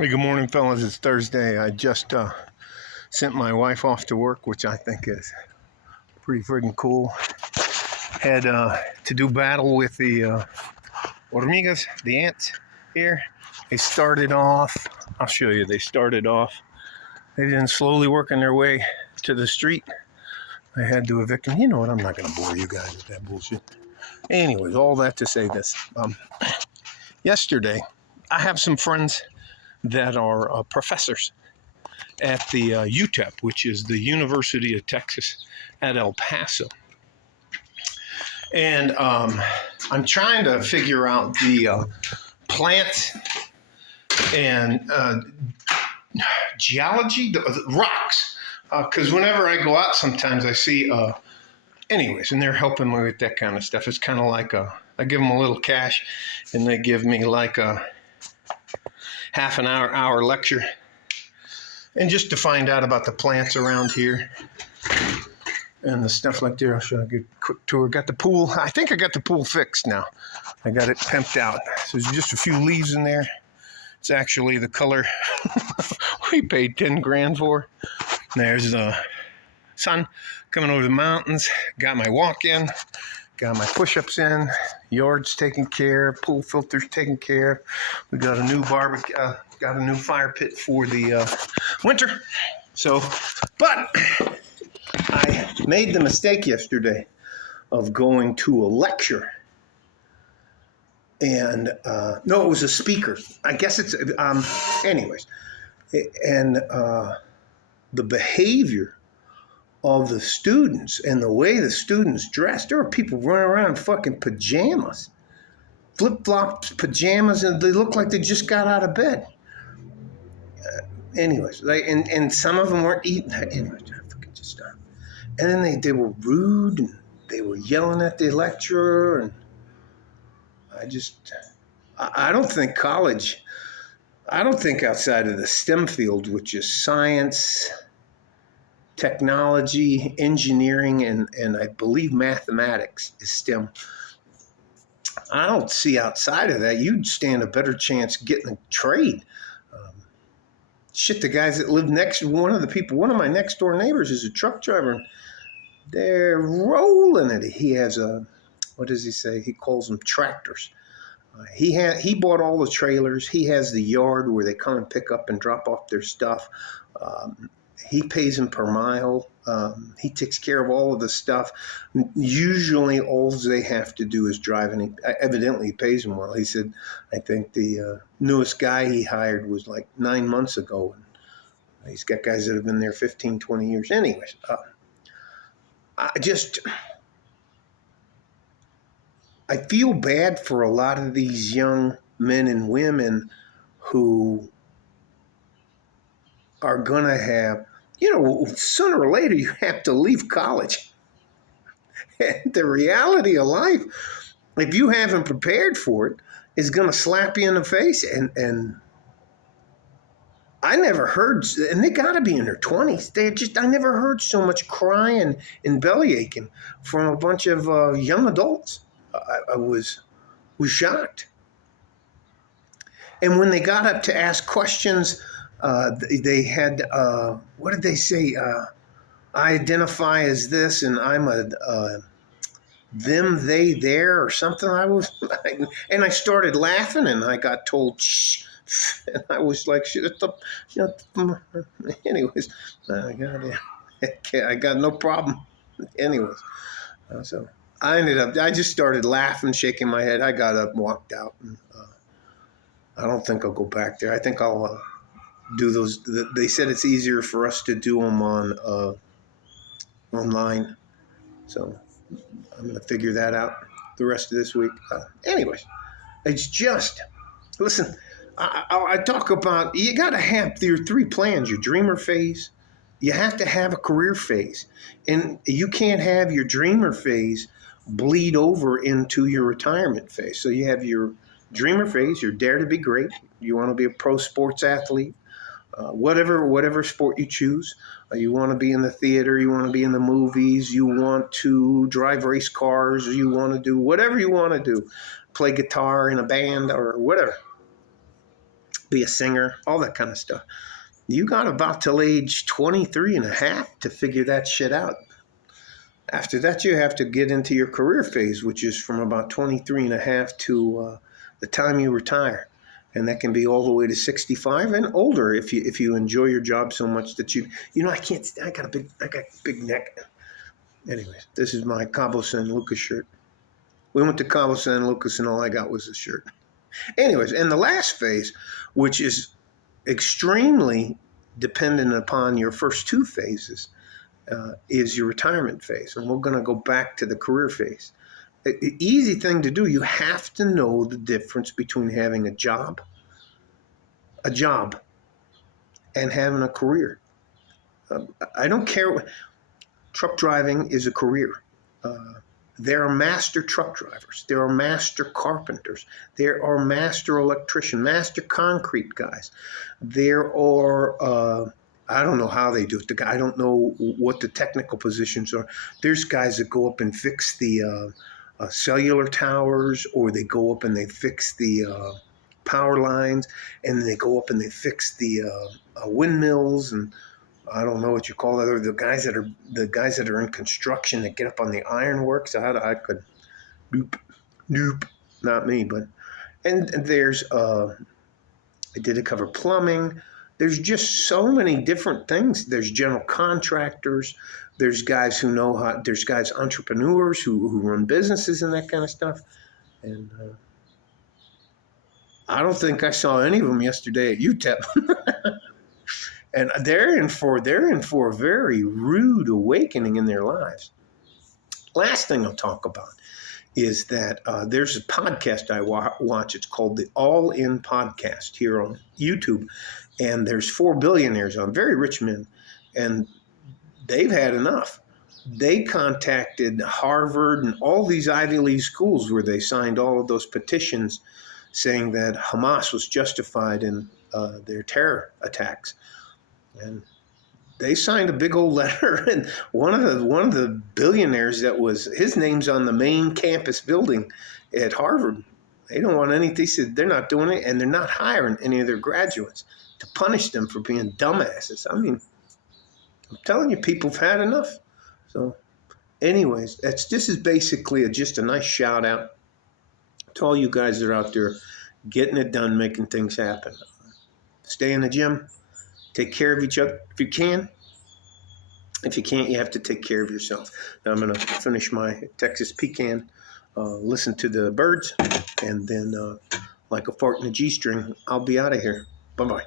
Hey, good morning, fellas. It's Thursday. I just sent my wife off to work, which I think is pretty friggin' cool. Had to do battle with the hormigas, the ants here. They started off, I'll show you, they've been slowly working their way to the street. I had to evict them. You know what? I'm not going to bore you guys with that bullshit. Anyways, all that to say this. Yesterday, I have some friends that are professors at the UTEP, which is the University of Texas at El Paso. And I'm trying to figure out the plant and geology, the rocks, because whenever I go out, sometimes I see, anyways, and they're helping me with that kind of stuff. It's kind of like I give them a little cash, and they give me like a half an hour lecture, and just to find out about the plants around here and the stuff like that. I'll show you a good quick tour. Got the pool. I think I got the pool fixed now. I got it pimped out. So there's just a few leaves in there. It's actually the color we paid 10 grand for. There's the sun coming over the mountains. Got my walk in. Got my push-ups in. Yard's taken care. Pool filters taken care. We got a new barbecue. Got a new fire pit for the winter. So, but I made the mistake yesterday of going to a lecture. And no, it was a speaker. I guess it's, anyways. And the behavior of the students and the way the students dressed, there were people running around in fucking pajamas, flip-flops, pajamas, and they looked like they just got out of bed. Anyways, and some of them weren't eating. Anyways, I fucking just stop. And then they were rude, and they were yelling at the lecturer, and I don't think college, I don't think outside of the STEM field, which is science, technology, engineering, and I believe mathematics is STEM. I don't see outside of that you'd stand a better chance getting a trade. The guys that live next to one of my next door neighbors is a truck driver, and they're rolling it. He has what does he say? He calls them tractors. He bought all the trailers. He has the yard where they come and pick up and drop off their stuff. He pays them per mile. He takes care of all of the stuff. Usually all they have to do is drive, and evidently he pays them well. He said, I think the newest guy he hired was like 9 months ago. And he's got guys that have been there 15, 20 years. Anyways, I feel bad for a lot of these young men and women who are going to have, sooner or later you have to leave college. And the reality of life, if you haven't prepared for it, is going to slap you in the face. And I never heard, and they got to be in their 20s. I never heard so much crying and belly aching from a bunch of young adults. I was shocked. And when they got up to ask questions, they had, what did they say? I identify as this, and I'm a them, they, there, or something. And I started laughing, and I got told, shh. And I was like, shut up. Anyways, I got no problem. Anyways, so I just started laughing, shaking my head. I got up and walked out. And, I don't think I'll go back there. I think I'll do those. They said it's easier for us to do them on online. So I'm going to figure that out the rest of this week. Anyways, it's just, listen, I talk about, you got to have your 3 plans, your dreamer phase. You have to have a career phase. And you can't have your dreamer phase bleed over into your retirement phase. So you have your dreamer phase, you're dare to be great. You want to be a pro sports athlete, whatever sport you choose. You want to be in the theater, you want to be in the movies, you want to drive race cars, you want to do whatever you want to do, play guitar in a band or whatever. be a singer, all that kind of stuff. You got about till age 23 and a half to figure that shit out. After that, you have to get into your career phase, which is from about 23 and a half to the time you retire. And that can be all the way to 65 and older if you enjoy your job so much that I got big neck. Anyways, this is my Cabo San Lucas shirt. We went to Cabo San Lucas and all I got was a shirt. Anyways, and the last phase, which is extremely dependent upon your first two phases, is your retirement phase. And we're going to go back to the career phase. Easy thing to do. You have to know the difference between having a job, and having a career. I don't care. Truck driving is a career. There are master truck drivers. There are master carpenters. There are master electricians, master concrete guys. There are, I don't know how they do it. I don't know what the technical positions are. There's guys that go up and fix the cellular towers, or they go up and they fix the power lines, and then they go up and they fix the windmills, and I don't know what you call it. The guys that are in construction that get up on the ironworks. I could, nope, not me. But and there's I did cover plumbing. There's just so many different things. There's general contractors. There's guys who know how. There's guys entrepreneurs who run businesses and that kind of stuff. And I don't think I saw any of them yesterday at UTEP. And they're in for a very rude awakening in their lives. Last thing I'll talk about is that there's a podcast I watch. It's called the All In Podcast here on YouTube. And there's 4 billionaires on, very rich men. And they've had enough. They contacted Harvard and all these Ivy League schools where they signed all of those petitions saying that Hamas was justified in their terror attacks. And they signed a big old letter, and one of the billionaires that was, his name's on the main campus building at Harvard. They don't want anything. They said they're not doing it, and they're not hiring any of their graduates to punish them for being dumbasses. I mean, I'm telling you, people have had enough. So, anyways, this is basically just a nice shout out to all you guys that are out there getting it done, making things happen. Stay in the gym. Take care of each other if you can. If you can't, you have to take care of yourself. Now I'm going to finish my Texas pecan, listen to the birds, and then like a fart in a G-string, I'll be out of here. Bye-bye.